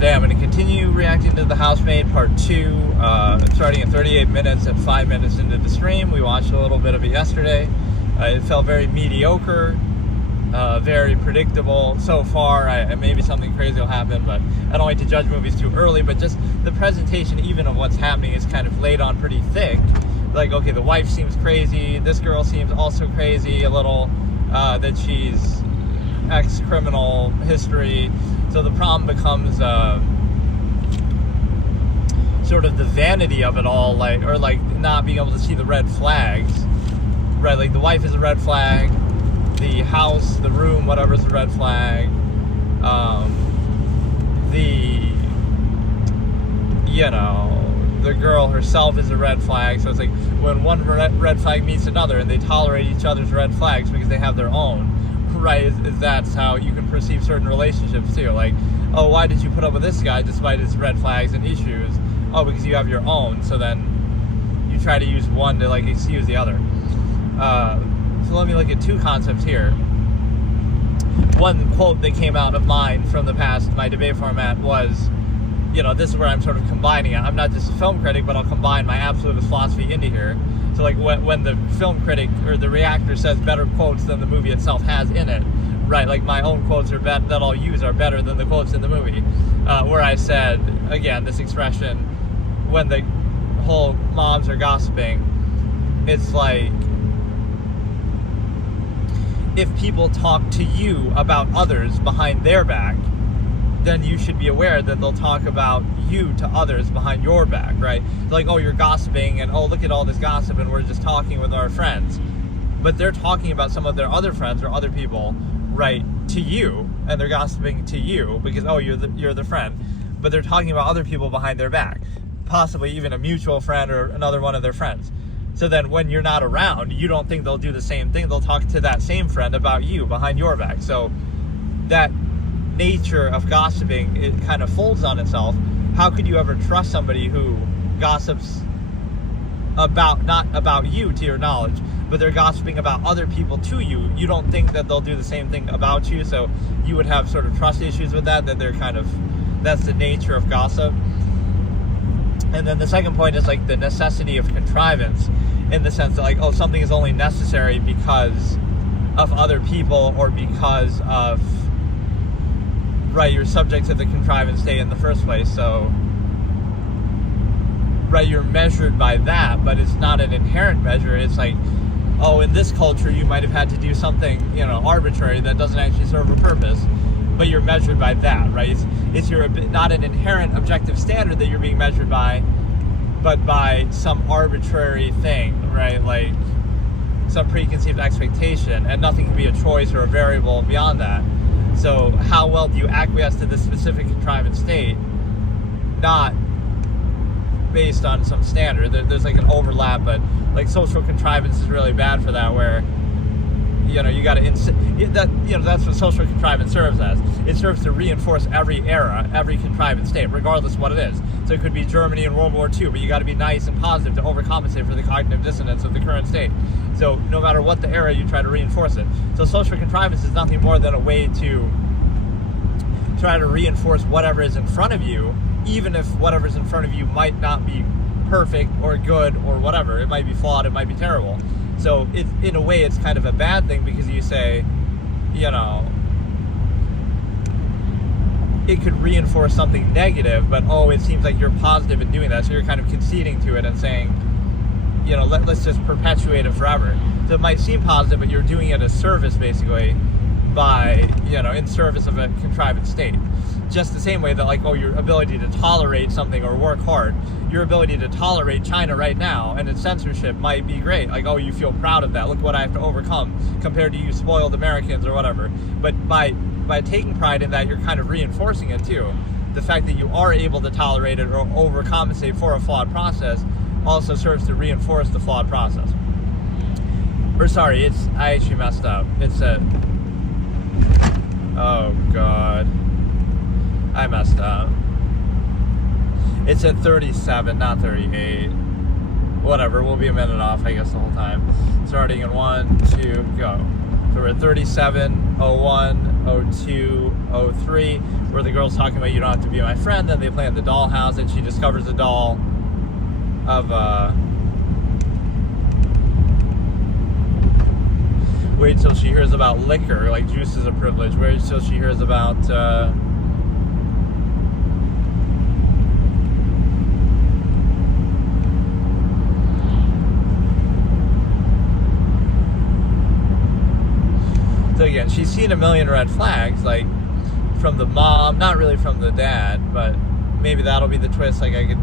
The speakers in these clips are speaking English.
today I'm going to continue reacting to The Housemaid Part 2, starting at 38 minutes and 5 minutes into the stream. We watched a little bit of it yesterday. It felt very mediocre, very predictable so far. Maybe something crazy will happen, but I don't like to judge movies too early, but just the presentation even of what's happening is kind of laid on pretty thick. Like, okay, the wife seems crazy, this girl seems also crazy a little, that she's ex-criminal history. So the problem becomes sort of the vanity of it all, or not being able to see the red flags, right? Like the wife is a red flag, the house, the room, whatever is a red flag, the girl herself is a red flag. So it's like when one red flag meets another and they tolerate each other's red flags because they have their own, right? That's how you can perceive certain relationships too. Like, oh, why did you put up with this guy despite his red flags and issues? Oh, because you have your own. So then you try to use one to excuse the other. So let me look at two concepts here. One quote that came out of mine from the past, my debate format, was, this is where I'm sort of combining it. I'm not just a film critic, but I'll combine my absolutist philosophy into here. So when the film critic or the reactor says better quotes than the movie itself has in it, right? Like my own quotes that I'll use are better than the quotes in the movie. Where I said, again, this expression, when the whole moms are gossiping, it's like, if people talk to you about others behind their back, then you should be aware that they'll talk about you to others behind your back, right? Like, oh, you're gossiping, and oh, look at all this gossip, and we're just talking with our friends. But they're talking about some of their other friends or other people, right, to you, and they're gossiping to you because, oh, you're the friend. But they're talking about other people behind their back, possibly even a mutual friend or another one of their friends. So then when you're not around, you don't think they'll do the same thing. They'll talk to that same friend about you behind your back. So that nature of gossiping, it kind of folds on itself. How could you ever trust somebody who gossips not about you to your knowledge, but they're gossiping about other people to you? You don't think that they'll do the same thing about you, so you would have sort of trust issues with that that's the nature of gossip. And then the second point is the necessity of contrivance, in the sense that oh, something is only necessary because of other people or because of, right, you're subject to the contrivance state in the first place. So, right, you're measured by that, but it's not an inherent measure. It's like, oh, in this culture you might have had to do something, arbitrary that doesn't actually serve a purpose, but you're measured by that, right? It's not an inherent objective standard that you're being measured by, but by some arbitrary thing, right? Like some preconceived expectation, and nothing can be a choice or a variable beyond that. So how well do you acquiesce to this specific contrivance state? Not based on some standard. There's an overlap, but social contrivance is really bad for that, where you got to that's what social contrivance serves as. It serves to reinforce every era, every contrivance state, regardless of what it is. So it could be Germany in World War II, but you got to be nice and positive to overcompensate for the cognitive dissonance of the current state. So no matter what the era, you try to reinforce it. So social contrivance is nothing more than a way to try to reinforce whatever is in front of you, even if whatever's in front of you might not be perfect or good or whatever. It might be flawed, it might be terrible. So in a way, it's kind of a bad thing, because you say, it could reinforce something negative, but oh, it seems like you're positive in doing that. So you're kind of conceding to it and saying, let's just perpetuate it forever. So it might seem positive, but you're doing it as service, basically, by, in service of a contrivance state. Just the same way that your ability to tolerate something or work hard, your ability to tolerate China right now and its censorship might be great. Oh, you feel proud of that. Look what I have to overcome compared to you spoiled Americans or whatever. But by taking pride in that, you're kind of reinforcing it too. The fact that you are able to tolerate it or overcompensate for a flawed process also serves to reinforce the flawed process. Or sorry, I actually messed up. Oh God. I messed up. It's at 37, not 38. Whatever, we'll be a minute off, I guess, the whole time. Starting in 1, 2, go. So we're at 37, 01, 02, 03, where the girl's talking about you don't have to be my friend. Then they play in the dollhouse, and she discovers a doll of wait till she hears about liquor, like juice is a privilege. Wait till she hears about so again, she's seen a million red flags, like from the mom, not really from the dad, but maybe that'll be the twist. Like I could.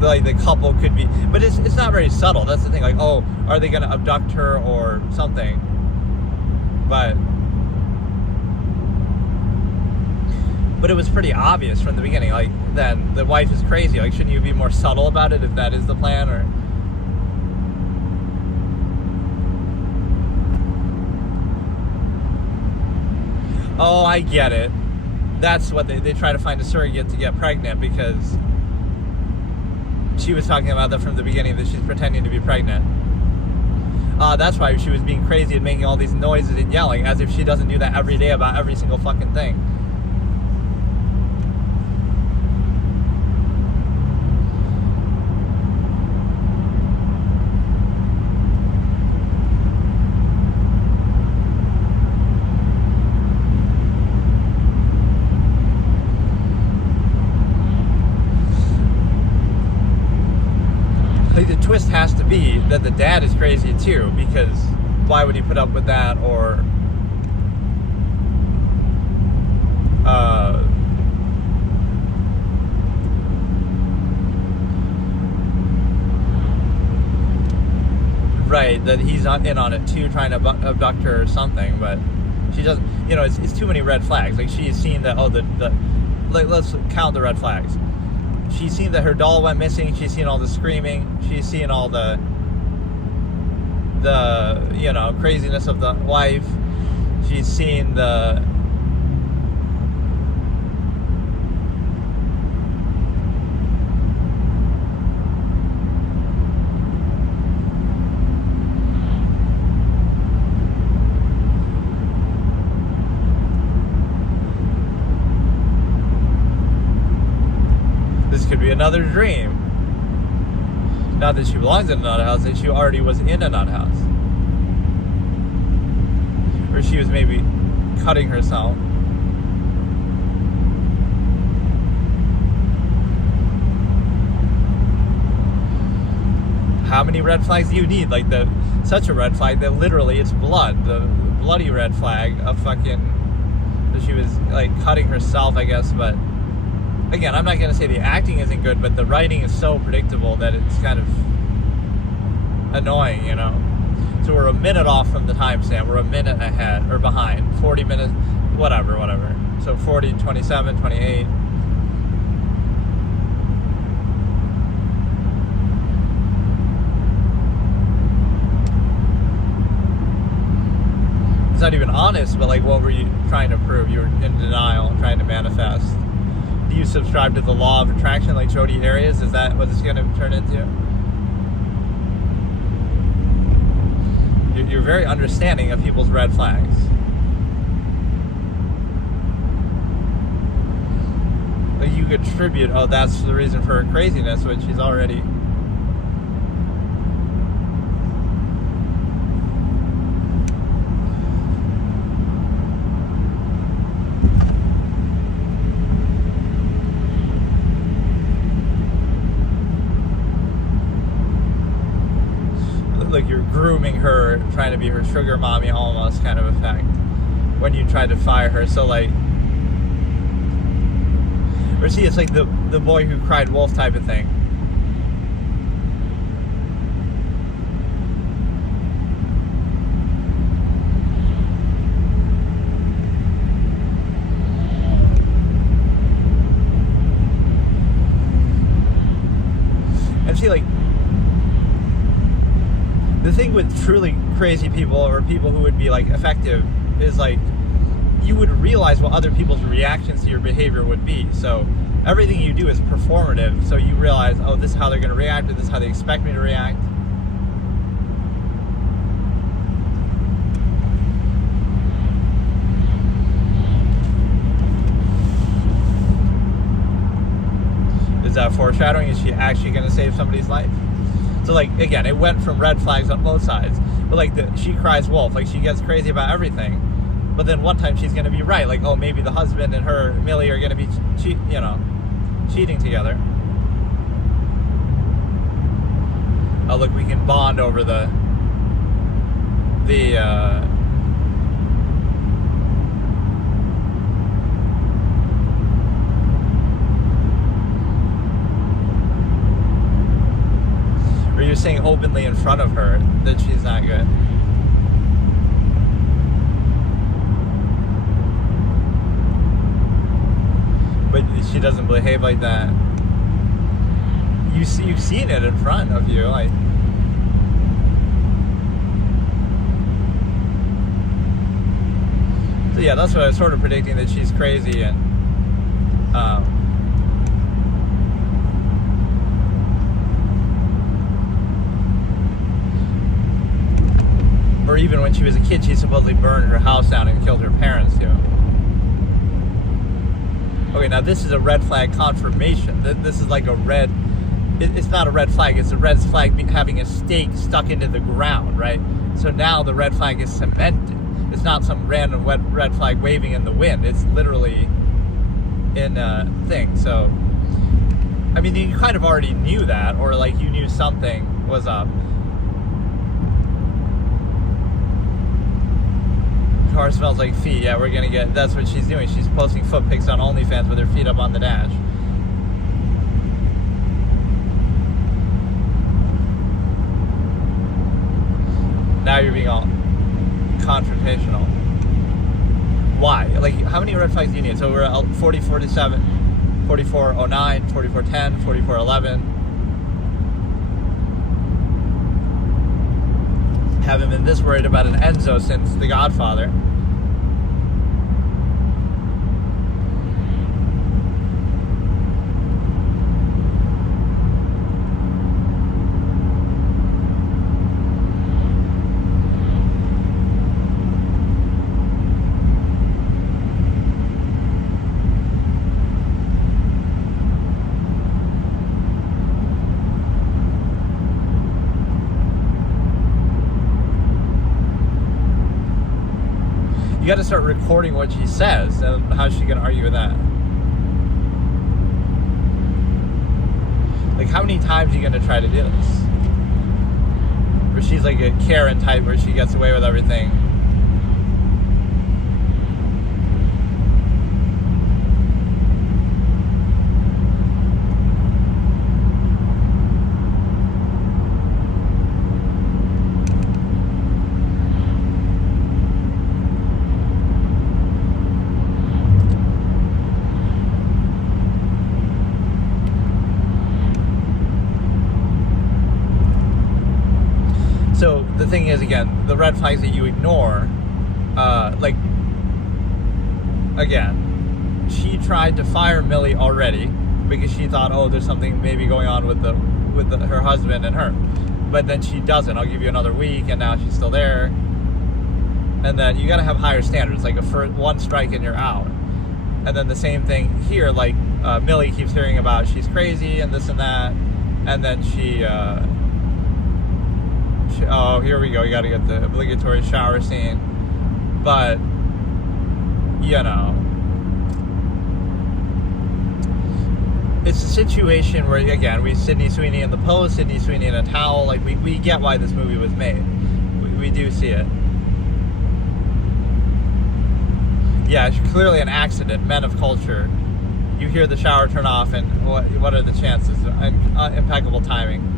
Like the couple could be, but it's not very subtle. That's the thing. Like, oh, are they going to abduct her or something? But it was pretty obvious from the beginning. Like, then the wife is crazy. Like, shouldn't you be more subtle about it if that is the plan? Or oh, I get it. That's what they try to find a surrogate to get pregnant, because she was talking about that from the beginning, that she's pretending to be pregnant. That's why she was being crazy and making all these noises and yelling, as if she doesn't do that every day about every single fucking thing. The twist has to be that the dad is crazy too, because why would he put up with that? Or right, that he's in on it too, trying to abduct her or something. But she doesn't, it's too many red flags. Like, she's seen that, like, let's count the red flags. She's seen that her doll went missing. She's seen all the screaming. She's seen all the craziness of the wife. She's seen the could be another dream. Not that she belongs in a nut house, that she already was in a nut house. Or she was maybe cutting herself. How many red flags do you need? Like, such a red flag that literally it's blood. The bloody red flag of fucking, that she was like cutting herself, I guess. But again, I'm not going to say the acting isn't good, but the writing is so predictable that it's kind of annoying, So we're a minute off from the timestamp. We're a minute ahead, or behind. 40 minutes, whatever. So 40, 27, 28. It's not even honest, but like, what were you trying to prove? You were in denial, trying to manifest. Do you subscribe to the law of attraction like Jodi Arias? Is that what it's going to turn into? You're very understanding of people's red flags. Like, you could attribute, oh, that's the reason for her craziness, which she's already... Like, you're grooming her, trying to be her sugar mommy almost kind of effect when you try to fire her. So like, or see, it's like the boy who cried wolf type of thing. And see, like, the thing with truly crazy people, or people who would be like effective, is like you would realize what other people's reactions to your behavior would be. So everything you do is performative. So you realize, oh, this is how they're going to react, or this is how they expect me to react. Is that foreshadowing? Is she actually going to save somebody's life? So, like, again, it went from red flags on both sides. But, like, she cries wolf. Like, she gets crazy about everything. But then one time she's going to be right. Like, oh, maybe the husband and her, Millie, are going to be, cheating together. Oh, look, we can bond over the or you're saying openly in front of her that she's not good. But she doesn't behave like that. You've seen it in front of you, like. So yeah, that's what I was sort of predicting, that she's crazy, and or even when she was a kid, she supposedly burned her house down and killed her parents too. Okay, now this is a red flag confirmation. This is like a red. It's not a red flag. It's a red flag having a stake stuck into the ground, right? So now the red flag is cemented. It's not some random red flag waving in the wind. It's literally in a thing. So, I mean, you kind of already knew that, or like you knew something was up. Car smells like feet. Yeah, we're gonna get. That's what she's doing. She's posting foot pics on OnlyFans with her feet up on the dash. Now you're being all confrontational. Why? Like, how many red flags do you need? So we're at 4047, 4409, 4410, 4411. Haven't been this worried about an Enzo since The Godfather. You got to start recording what she says, and how's she gonna argue with that? Like, how many times are you gonna try to do this? Where she's like a Karen type, where she gets away with everything. So the thing is, again, the red flags that you ignore, like, again, she tried to fire Millie already because she thought, oh, there's something maybe going on with her husband and her. But then she doesn't. I'll give you another week, and now she's still there. And then you got to have higher standards, like one strike and you're out. And then the same thing here, like Millie keeps hearing about she's crazy and this and that, and then she oh, here we go. You got to get the obligatory shower scene. But, you know, it's a situation where, again, we Sydney Sweeney in the pose, Sydney Sweeney in a towel. Like, we get why this movie was made. We do see it. Yeah, it's clearly an accident. Men of culture. You hear the shower turn off, and what are the chances? Impeccable timing.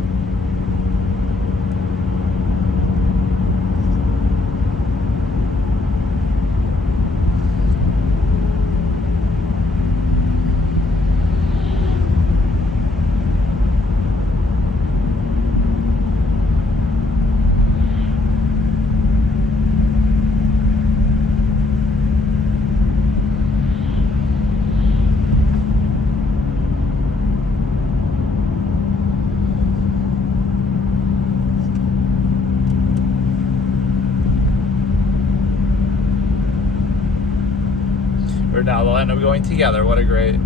now they'll end up going together. What a great...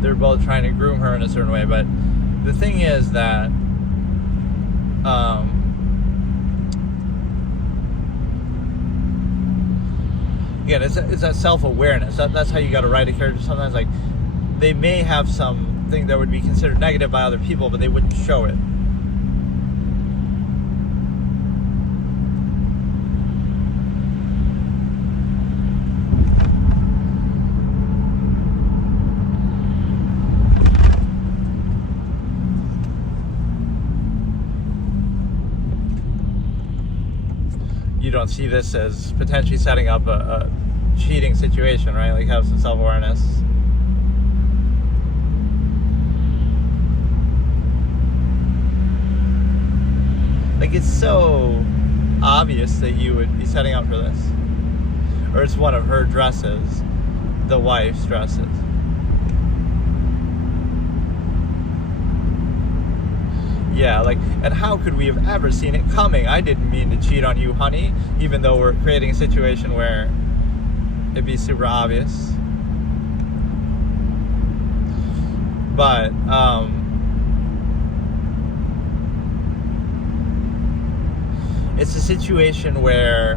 They're both trying to groom her in a certain way. But the thing is that again, it's that self-awareness. That's how you got to write a character sometimes. Like, they may have something that would be considered negative by other people, but they wouldn't show it. You don't see this as potentially setting up a cheating situation, right? Like, have some self-awareness. Like, it's so obvious that you would be setting up for this. Or it's one of her dresses, the wife's dresses. Yeah, like, and how could we have ever seen it coming? I didn't mean to cheat on you, honey, even though we're creating a situation where it'd be super obvious. But, it's a situation where,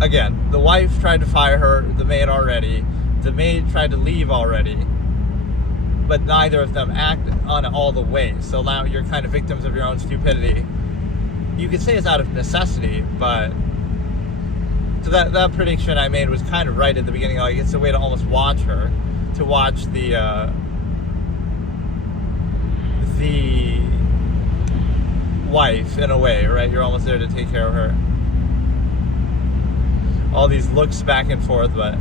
again, the wife tried to fire her, the maid already. The maid tried to leave already. But neither of them act on it all the way. So now you're kind of victims of your own stupidity. You could say it's out of necessity, but... So that prediction I made was kind of right at the beginning. Like, it's a way to almost watch her. To watch the wife, in a way, right? You're almost there to take care of her. All these looks back and forth, but...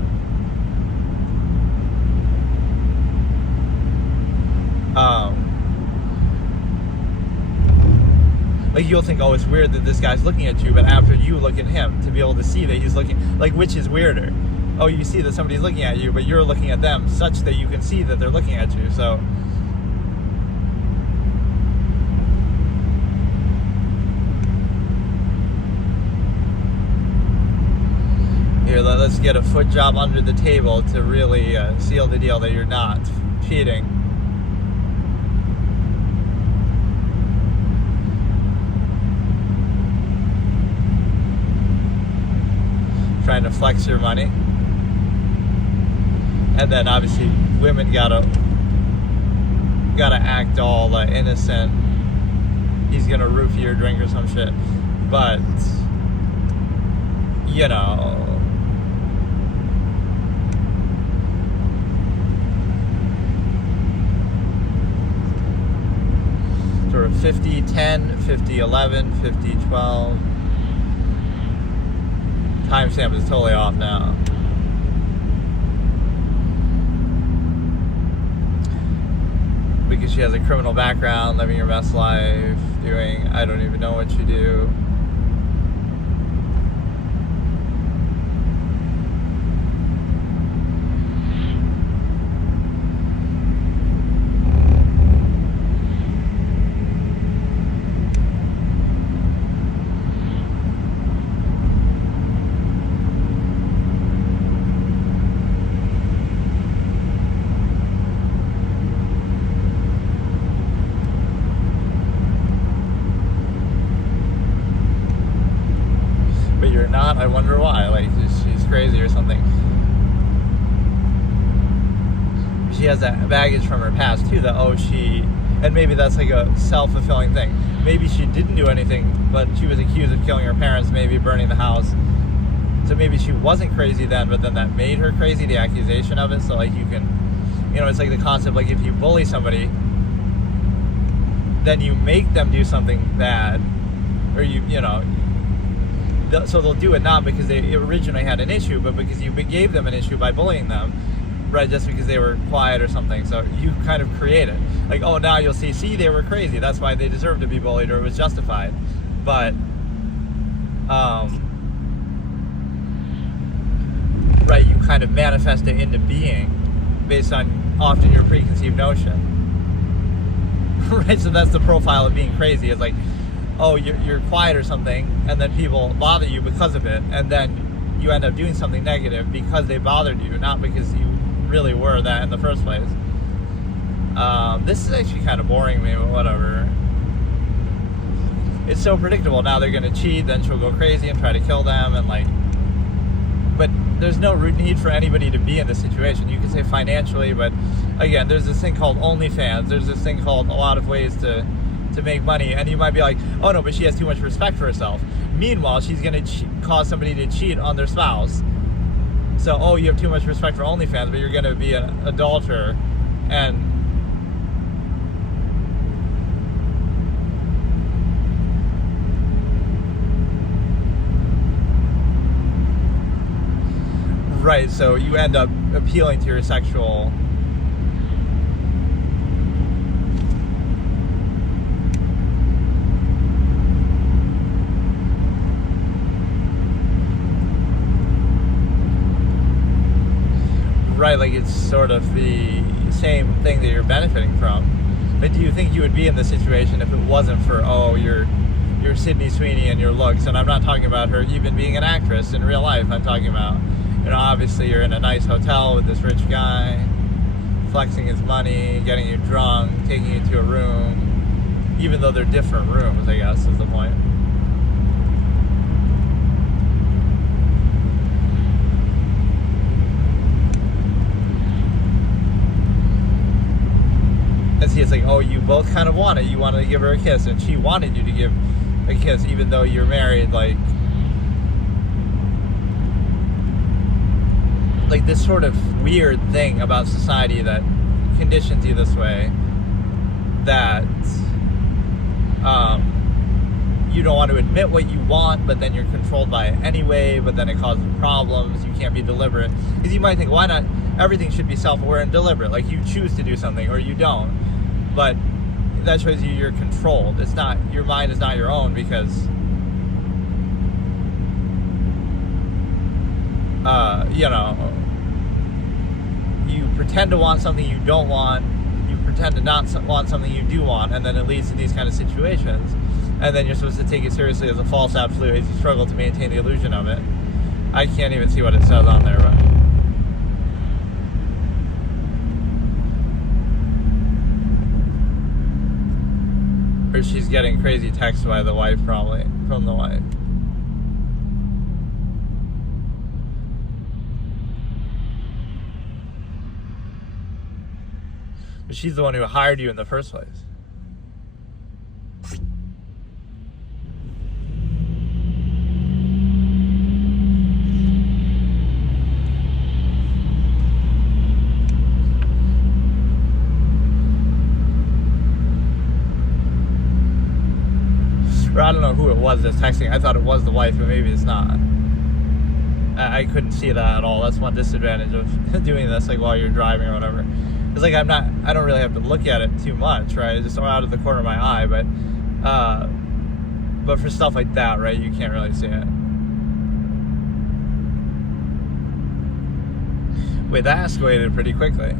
like, you'll think, oh, it's weird that this guy's looking at you, but after you look at him, to be able to see that he's looking, like, which is weirder? Oh, you see that somebody's looking at you, but you're looking at them such that you can see that they're looking at you. So here, let's get a foot job under the table to really seal the deal that you're not cheating. Trying to flex your money. And then obviously women gotta act all innocent. He's gonna roofie your drink or some shit. But, you know, sort of 50-10, 50-11, 50-12. Timestamp is totally off now. Because she has a criminal background, living your best life, doing, I don't even know what you do. You're not, I wonder why. Like, she's crazy or something. She has that baggage from her past too, that, oh, and maybe that's like a self-fulfilling thing. Maybe she didn't do anything, but she was accused of killing her parents, maybe burning the house. So maybe she wasn't crazy then, but then that made her crazy, the accusation of it. So, like, you can, you know, it's like the concept, like, if you bully somebody, then you make them do something bad, or you know, so they'll do it not because they originally had an issue, but because you gave them an issue by bullying them, right? Just because they were quiet or something. So you kind of create it. Like, oh, now you'll see, they were crazy. That's why they deserved to be bullied, or it was justified. But, right, you kind of manifest it into being based on often your preconceived notion. Right? So that's the profile of being crazy. It's like, oh, you're quiet or something, and then people bother you because of it, and then you end up doing something negative because they bothered you, not because you really were that in the first place. This is actually kind of boring me, but whatever. It's so predictable. Now they're going to cheat, then she'll go crazy and try to kill them, and like, but there's no need for anybody to be in this situation. You can say financially, but again, there's this thing called OnlyFans. There's this thing called a lot of ways to make money, and you might be like, oh no, but she has too much respect for herself. Meanwhile, she's going to cause somebody to cheat on their spouse. So, oh, you have too much respect for OnlyFans, but you're going to be an adulterer, and right, so you end up appealing to your sexual... Right, like it's sort of the same thing that you're benefiting from. But do you think you would be in this situation if it wasn't for, oh, you're Sydney Sweeney and your looks? And I'm not talking about her even being an actress in real life. I'm talking about, you know, obviously you're in a nice hotel with this rich guy, flexing his money, getting you drunk, taking you to a room, even though they're different rooms, I guess, is the point. And see, it's like, oh, you both kind of want it. You wanted to give her a kiss, and she wanted you to give a kiss, even though you're married. Like this sort of weird thing about society that conditions you this way, that you don't want to admit what you want, but then you're controlled by it anyway, but then it causes problems. You can't be deliberate. Because you might think, why not? Everything should be self-aware and deliberate. Like, you choose to do something or you don't. But that shows you you're controlled. It's not, your mind is not your own, because you know, you pretend to want something you don't want, you pretend to not want something you do want, and then it leads to these kind of situations, and then you're supposed to take it seriously as a false absolute as you struggle to maintain the illusion of it. I can't even see what it says on there, but or she's getting crazy texts by the wife, probably, from the wife. But she's the one who hired you in the first place. Or I don't know who it was that's texting. I thought it was the wife, but maybe it's not. I couldn't see that at all. That's one disadvantage of doing this, like, while you're driving or whatever. It's like I don't really have to look at it too much, right? It's just out of the corner of my eye, but for stuff like that, right, you can't really see it. Wait, that escalated pretty quickly.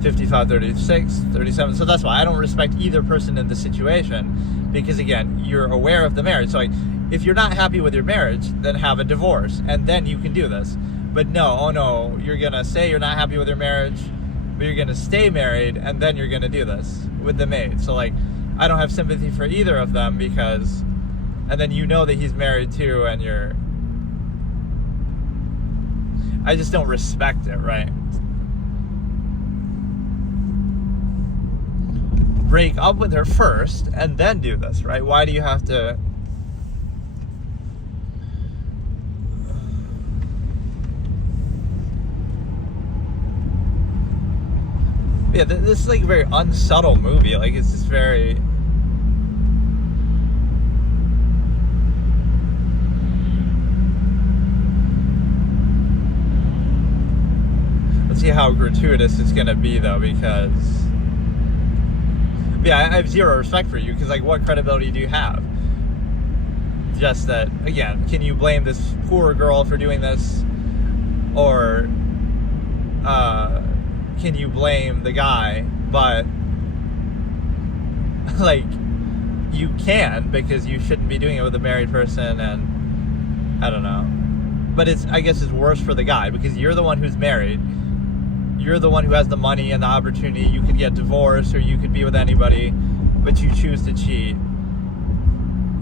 55, 36, 37. So that's why I don't respect either person in the situation, because again, you're aware of the marriage. So like, if you're not happy with your marriage, then have a divorce, and then you can do this. But no, oh no, you're gonna say you're not happy with your marriage, but you're gonna stay married, and then you're gonna do this with the maid. So like, I don't have sympathy for either of them, because, and then you know that he's married too, and I just don't respect it, right? Break up with her first and then do this, right? Why do you have to? Yeah, this is like a very unsubtle movie. Like, it's just very... Let's see how gratuitous it's gonna be, though, because... Yeah, I have zero respect for you, because, like, what credibility do you have? Just that, again, can you blame this poor girl for doing this? Or, can you blame the guy? But, like, you can, because you shouldn't be doing it with a married person, and I don't know. But I guess it's worse for the guy, because you're the one who's married. You're the one who has the money and the opportunity. You could get divorced, or you could be with anybody, but you choose to cheat.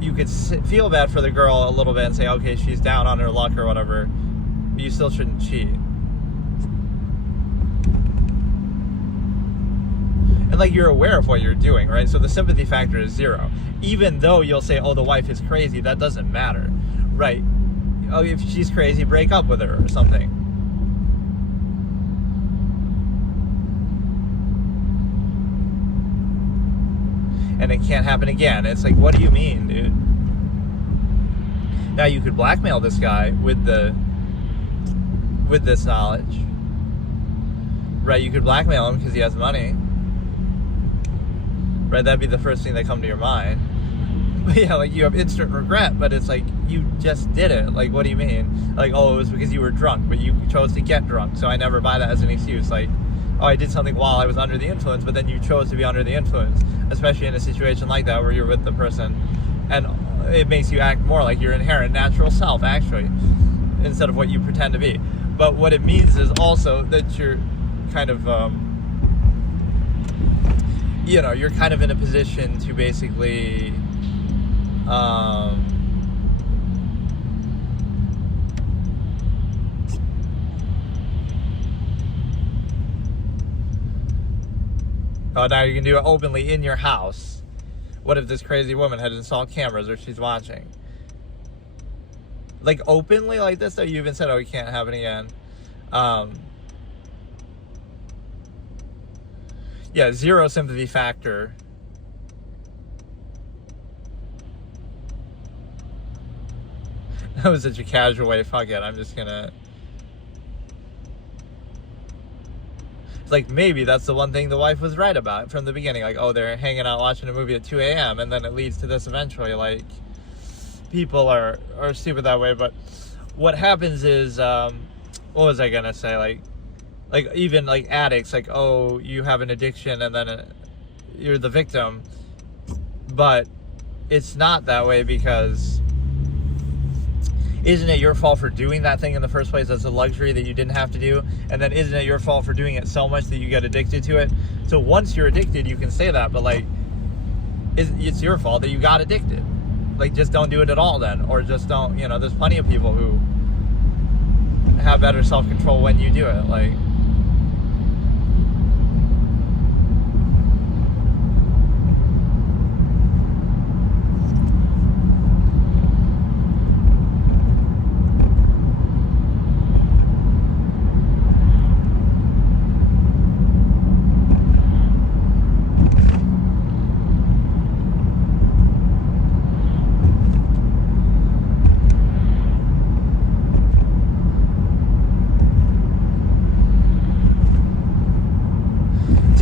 You could feel bad for the girl a little bit and say, okay, she's down on her luck or whatever, but you still shouldn't cheat. And like, you're aware of what you're doing, right? So the sympathy factor is 0. Even though you'll say, oh, the wife is crazy, that doesn't matter, right? Oh, if she's crazy, break up with her or something. And it can't happen again. It's like, what do you mean, dude? Now you could blackmail this guy with this knowledge, right? You could blackmail him because he has money, right? That'd be the first thing that come to your mind. But yeah, like, you have instant regret, but it's like, you just did it. Like, what do you mean? Like, oh, it was because you were drunk, but you chose to get drunk, so I never buy that as an excuse. Like, oh, I did something while I was under the influence, but then you chose to be under the influence, especially in a situation like that where you're with the person, and it makes you act more like your inherent natural self, actually, instead of what you pretend to be. But what it means is also that you're kind of, you're kind of in a position to basically, oh, now you can do it openly in your house. What if this crazy woman had installed cameras, or she's watching? Like, openly like this, though, you even said, oh, it can't happen again. Yeah, 0 sympathy factor. That was such a casual way. Fuck it, I'm just gonna... It's like, maybe that's the one thing the wife was right about from the beginning. Like, oh, they're hanging out watching a movie at 2 a.m. and then it leads to this eventually. Like, people are stupid that way. But what happens is, what was I gonna say? Like even like addicts, like, oh, you have an addiction and then you're the victim. But it's not that way, because isn't it your fault for doing that thing in the first place? That's a luxury that you didn't have to do. And then isn't it your fault for doing it so much that you get addicted to it? So once you're addicted, you can say that, but like, it's your fault that you got addicted. Like, just don't do it at all then. Or just don't, there's plenty of people who have better self-control when you do it. Like,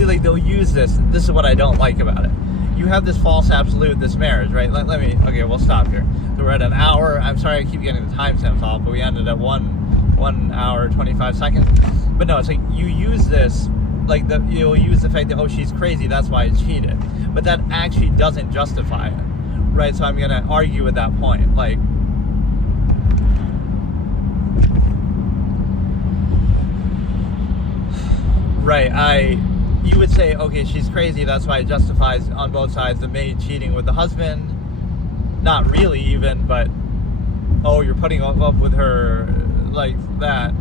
like, they'll use this is what I don't like about it. You have this false absolute, this marriage, right? Let me, okay, we'll stop here. So we're at an hour. I'm sorry I keep getting the timestamps off, but we ended at 1 hour 25 seconds. But no, it's like, you use this, like, you'll use the fact that, oh, she's crazy, that's why I cheated. But that actually doesn't justify it, right? So I'm gonna argue with that point. Like, right, you would say, okay, she's crazy, that's why it justifies on both sides the maid cheating with the husband. Not really even, but, oh, you're putting up with her like that.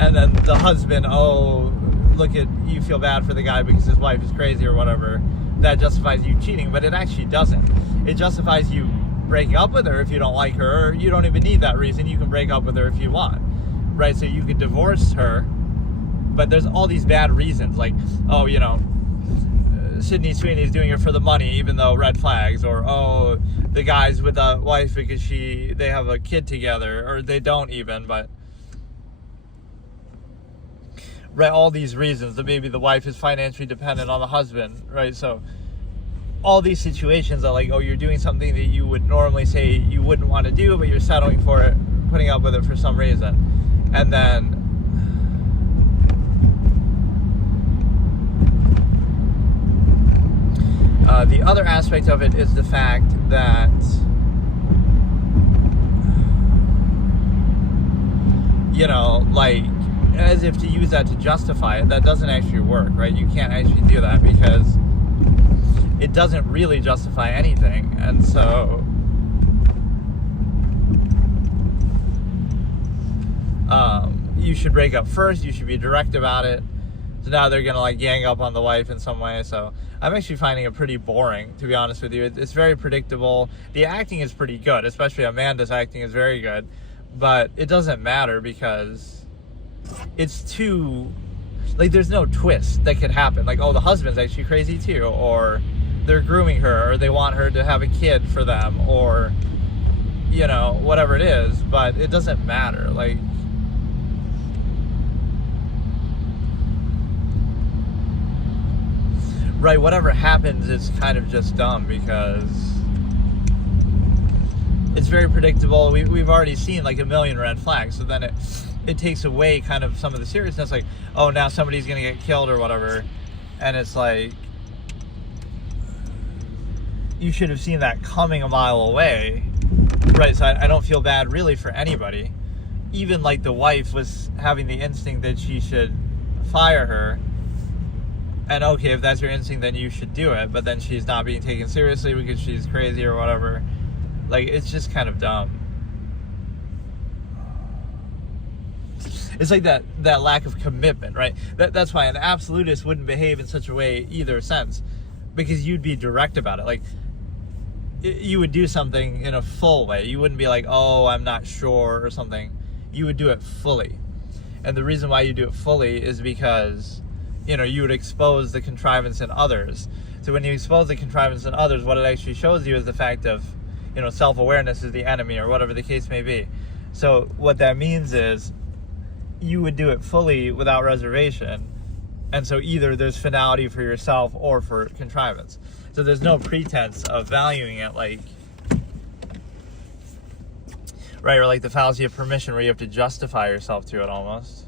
And then the husband, oh, look at, you feel bad for the guy because his wife is crazy or whatever. That justifies you cheating, but it actually doesn't. It justifies you breaking up with her if you don't like her. Or you don't even need that reason. You can break up with her if you want, right? So you could divorce her. But there's all these bad reasons, like, oh, Sydney Sweeney's doing it for the money, even though red flags, or, oh, the guy's with a wife because they have a kid together, or they don't even, but, right, all these reasons that maybe the wife is financially dependent on the husband, right? So all these situations are like, oh, you're doing something that you would normally say you wouldn't want to do, but you're settling for it, putting up with it for some reason. And then the other aspect of it is the fact that like, as if to use that to justify it, that doesn't actually work, right? You can't actually do that because it doesn't really justify anything. And so you should break up first. You should be direct about it. So now they're gonna like gang up on the wife in some way. So I'm actually finding it pretty boring, to be honest with you. It's very predictable. The acting is pretty good, especially Amanda's acting is very good, but it doesn't matter because it's too, like, there's no twist that could happen. Like, oh, the husband's actually crazy too, or they're grooming her, or they want her to have a kid for them, or whatever it is. But it doesn't matter. Like, right, whatever happens is kind of just dumb because it's very predictable. We've already seen like a million red flags, so then it takes away kind of some of the seriousness, like, oh, now somebody's gonna get killed or whatever. And it's like, you should have seen that coming a mile away, right? So I don't feel bad really for anybody. Even like the wife was having the instinct that she should fire her. And okay, if that's your instinct, then you should do it. But then she's not being taken seriously because she's crazy or whatever. Like, it's just kind of dumb. It's like that lack of commitment, right? That's why an absolutist wouldn't behave in such a way either sense, because you'd be direct about it. Like, you would do something in a full way. You wouldn't be like, oh, I'm not sure or something. You would do it fully. And the reason why you do it fully is because you would expose the contrivance in others. So when you expose the contrivance in others, what it actually shows you is the fact of, self-awareness is the enemy, or whatever the case may be. So what that means is you would do it fully without reservation. And so either there's finality for yourself or for contrivance. So there's no pretense of valuing it, like, right, or like the fallacy of permission where you have to justify yourself to it almost.